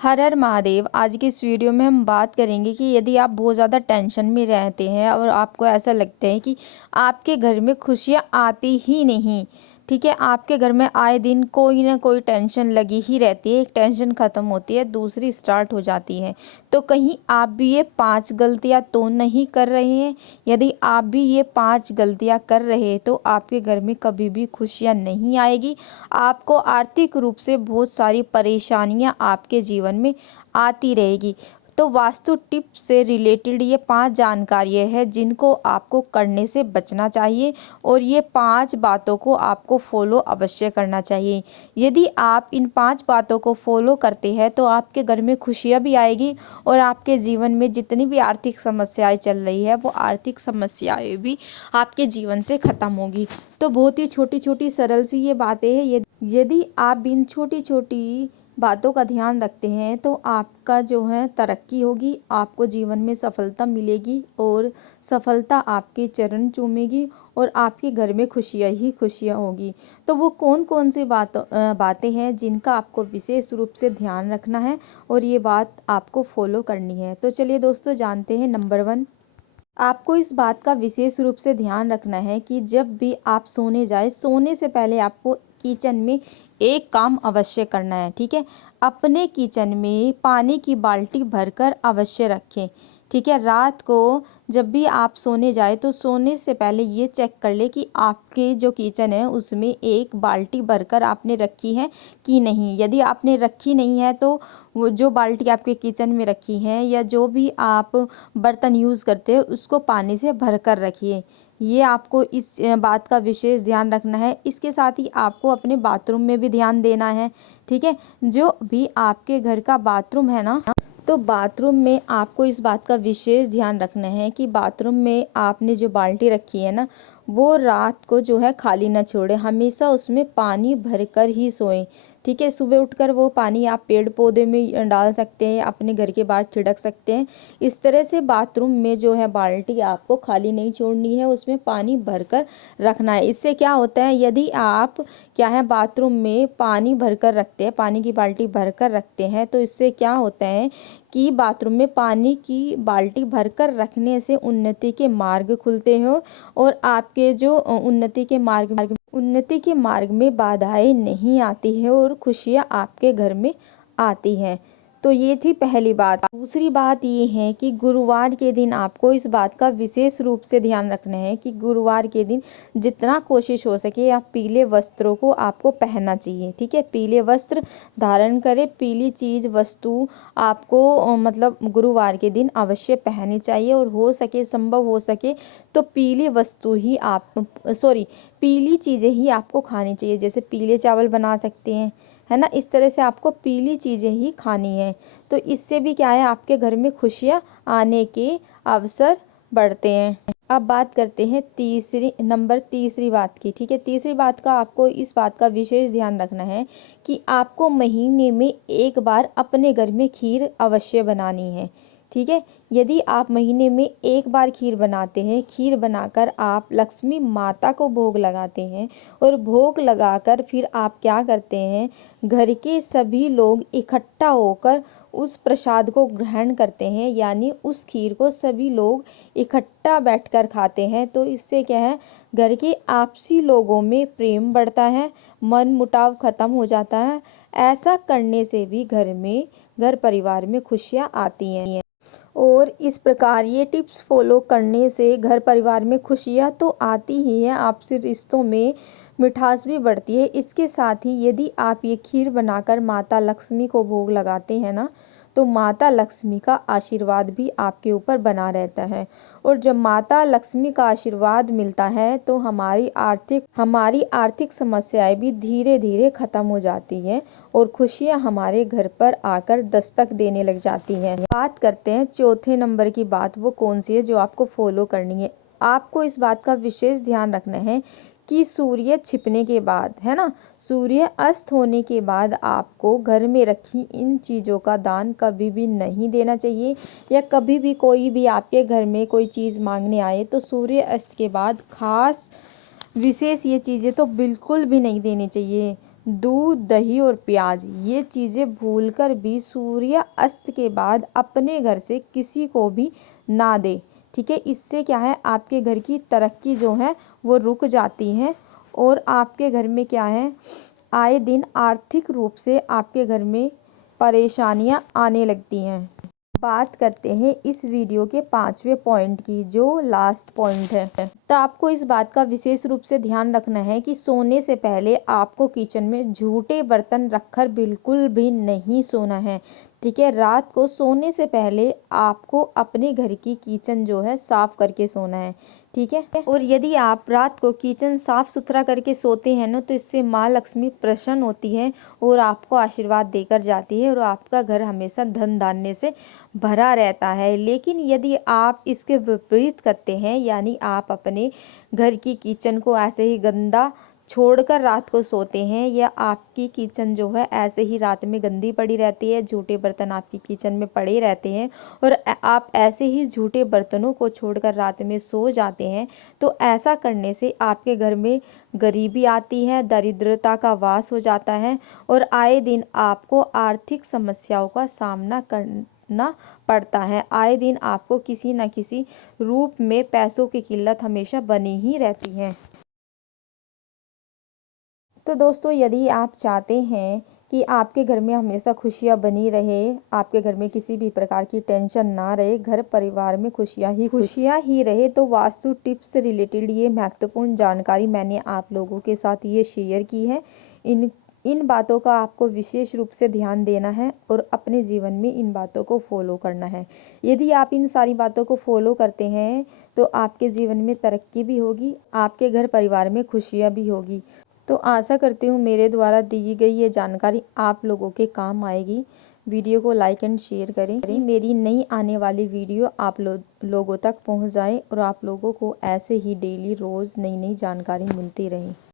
हर हर महादेव। आज की इस वीडियो में हम बात करेंगे कि यदि आप बहुत ज़्यादा टेंशन में रहते हैं और आपको ऐसा लगता है कि आपके घर में खुशियाँ आती ही नहीं, ठीक है, आपके घर में आए दिन कोई ना कोई टेंशन लगी ही रहती है। एक टेंशन ख़त्म होती है, दूसरी स्टार्ट हो जाती है। तो कहीं आप भी ये 5 गलतियाँ तो नहीं कर रहे हैं? यदि आप भी ये 5 गलतियाँ कर रहे हैं तो आपके घर में कभी भी खुशियाँ नहीं आएगी। आपको आर्थिक रूप से बहुत सारी परेशानियां आपके जीवन में आती रहेगी। तो वास्तु टिप्स से रिलेटेड ये 5 जानकारियाँ हैं जिनको आपको करने से बचना चाहिए और ये 5 बातों को आपको फॉलो अवश्य करना चाहिए। यदि आप इन 5 बातों को फॉलो करते हैं तो आपके घर में खुशियाँ भी आएगी और आपके जीवन में जितनी भी आर्थिक समस्याएं चल रही है वो आर्थिक समस्याएं भी आपके जीवन से ख़त्म होगी। तो बहुत ही छोटी छोटी सरल सी ये बातें हैं। यदि आप इन छोटी छोटी बातों का ध्यान रखते हैं तो आपका जो है तरक्की होगी, आपको जीवन में सफलता मिलेगी और सफलता आपके चरण चूमेगी और आपके घर में खुशियाँ ही खुशियाँ होगी। तो वो कौन कौन सी बातें हैं जिनका आपको विशेष रूप से ध्यान रखना है और ये बात आपको फॉलो करनी है। तो चलिए दोस्तों, जानते हैं। नंबर 1, आपको इस बात का विशेष रूप से ध्यान रखना है कि जब भी आप सोने जाए, सोने से पहले आपको किचन में एक काम अवश्य करना है, ठीक है। अपने किचन में पानी की बाल्टी भरकर अवश्य रखें, ठीक है। रात को जब भी आप सोने जाए तो सोने से पहले ये चेक कर ले कि आपके जो किचन है उसमें एक बाल्टी भरकर आपने रखी है कि नहीं। यदि आपने रखी नहीं है तो वो जो बाल्टी आपके किचन में रखी है या जो भी आप बर्तन यूज़ करते हैं उसको पानी से भर कर रखिए। ये आपको इस बात का विशेष ध्यान रखना है। इसके साथ ही आपको अपने बाथरूम में भी ध्यान देना है, ठीक है। जो भी आपके घर का बाथरूम है ना, तो बाथरूम में आपको इस बात का विशेष ध्यान रखना है कि बाथरूम में आपने जो बाल्टी रखी है ना, वो रात को जो है खाली ना छोड़े, हमेशा उसमें पानी भरकर ही सोएं, ठीक है। सुबह उठकर वो पानी आप पेड़ पौधे में डाल सकते हैं, अपने घर के बाहर छिड़क सकते हैं। इस तरह से बाथरूम में जो है बाल्टी आपको खाली नहीं छोड़नी है, उसमें पानी भरकर रखना है। इससे क्या होता है, यदि आप क्या है बाथरूम में पानी भरकर रखते हैं, पानी की बाल्टी भरकर रखते हैं, तो इससे क्या होता है कि बाथरूम में पानी की बाल्टी भरकर रखने से उन्नति के मार्ग खुलते हैं और आपके जो उन्नति के मार्ग में बाधाएं नहीं आती है और खुशियां आपके घर में आती हैं। तो ये थी पहली बात। दूसरी बात ये है कि गुरुवार के दिन आपको इस बात का विशेष रूप से ध्यान रखना है कि गुरुवार के दिन जितना कोशिश हो सके आप पीले वस्त्रों को आपको पहनना चाहिए, ठीक है। पीले वस्त्र धारण करें, पीली चीज़ वस्तु आपको मतलब गुरुवार के दिन अवश्य पहननी चाहिए और हो सके, संभव हो सके तो पीली वस्तु ही पीली चीज़ें ही आपको खानी चाहिए। जैसे पीले चावल बना सकते हैं, है ना। इस तरह से आपको पीली चीज़ें ही खानी है। तो इससे भी क्या है, आपके घर में खुशियाँ आने के अवसर बढ़ते हैं। अब बात करते हैं तीसरी बात की, ठीक है। तीसरी बात का आपको इस बात का विशेष ध्यान रखना है कि आपको महीने में एक बार अपने घर में खीर अवश्य बनानी है, ठीक है। यदि आप महीने में एक बार खीर बनाते हैं, खीर बनाकर आप लक्ष्मी माता को भोग लगाते हैं और भोग लगाकर फिर आप क्या करते हैं, घर के सभी लोग इकट्ठा होकर उस प्रसाद को ग्रहण करते हैं, यानी उस खीर को सभी लोग इकट्ठा बैठकर खाते हैं। तो इससे क्या है, घर के आपसी लोगों में प्रेम बढ़ता है, मन मुटाव खत्म हो जाता है। ऐसा करने से भी घर परिवार में खुशियाँ आती हैं और इस प्रकार ये टिप्स फॉलो करने से घर परिवार में खुशियाँ तो आती ही हैं, आपसी रिश्तों में मिठास भी बढ़ती है। इसके साथ ही यदि आप ये खीर बनाकर माता लक्ष्मी को भोग लगाते हैं ना, तो माता लक्ष्मी का आशीर्वाद भी आपके ऊपर बना रहता है और जब माता लक्ष्मी का आशीर्वाद मिलता है तो हमारी आर्थिक समस्याएं भी धीरे धीरे खत्म हो जाती हैं और खुशियां हमारे घर पर आकर दस्तक देने लग जाती हैं। बात करते हैं चौथे नंबर की बात, वो कौन सी है जो आपको फॉलो करनी है। आपको इस बात का विशेष ध्यान रखना है कि सूर्य छिपने के बाद, है ना, सूर्य अस्त होने के बाद आपको घर में रखी इन चीज़ों का दान कभी भी नहीं देना चाहिए। या कभी भी कोई भी आपके घर में कोई चीज़ मांगने आए तो सूर्य अस्त के बाद खास विशेष ये चीज़ें तो बिल्कुल भी नहीं देनी चाहिए। दूध, दही और प्याज ये चीज़ें भूलकर भी सूर्य अस्त के बाद अपने घर से किसी को भी ना दे। ठीक है, इससे क्या है, आपके घर की तरक्की जो है वो रुक जाती है और आपके घर में क्या है, आए दिन आर्थिक रूप से आपके घर में परेशानियां आने लगती हैं। बात करते हैं इस वीडियो के 5वें पॉइंट की, जो लास्ट पॉइंट है। तो आपको इस बात का विशेष रूप से ध्यान रखना है कि सोने से पहले आपको किचन में झूठे बर्तन रखकर बिल्कुल भी नहीं सोना है। ठीक है, रात को सोने से पहले आपको अपने घर की किचन जो है साफ करके सोना है। ठीक है, और यदि आप रात को किचन साफ सुथरा करके सोते हैं ना, तो इससे माँ लक्ष्मी प्रसन्न होती है और आपको आशीर्वाद देकर जाती है और आपका घर हमेशा धन धान्य से भरा रहता है। लेकिन यदि आप इसके विपरीत करते हैं, यानी आप अपने घर की किचन को ऐसे ही गंदा छोड़कर रात को सोते हैं, या आपकी किचन जो है ऐसे ही रात में गंदी पड़ी रहती है, झूठे बर्तन आपकी किचन में पड़े रहते हैं और आप ऐसे ही झूठे बर्तनों को छोड़कर रात में सो जाते हैं, तो ऐसा करने से आपके घर में गरीबी आती है, दरिद्रता का वास हो जाता है और आए दिन आपको आर्थिक समस्याओं का सामना करना पड़ता है। आए दिन आपको किसी न किसी रूप में पैसों की किल्लत हमेशा बनी ही रहती है। तो दोस्तों, यदि आप चाहते हैं कि आपके घर में हमेशा खुशियाँ बनी रहे, आपके घर में किसी भी प्रकार की टेंशन ना रहे, घर परिवार में खुशियाँ ही रहे, तो वास्तु टिप्स से रिलेटेड ये महत्वपूर्ण जानकारी मैंने आप लोगों के साथ ये शेयर की है। इन बातों का आपको विशेष रूप से ध्यान देना है और अपने जीवन में इन बातों को फॉलो करना है। यदि आप इन सारी बातों को फॉलो करते हैं तो आपके जीवन में तरक्की भी होगी, आपके घर परिवार में खुशियाँ भी होगी। तो आशा करती हूँ मेरे द्वारा दी गई ये जानकारी आप लोगों के काम आएगी। वीडियो को लाइक एंड शेयर करें। मेरी नई आने वाली वीडियो आप लोगों तक पहुँच जाए और आप लोगों को ऐसे ही डेली रोज़ नई नई जानकारी मिलती रहे।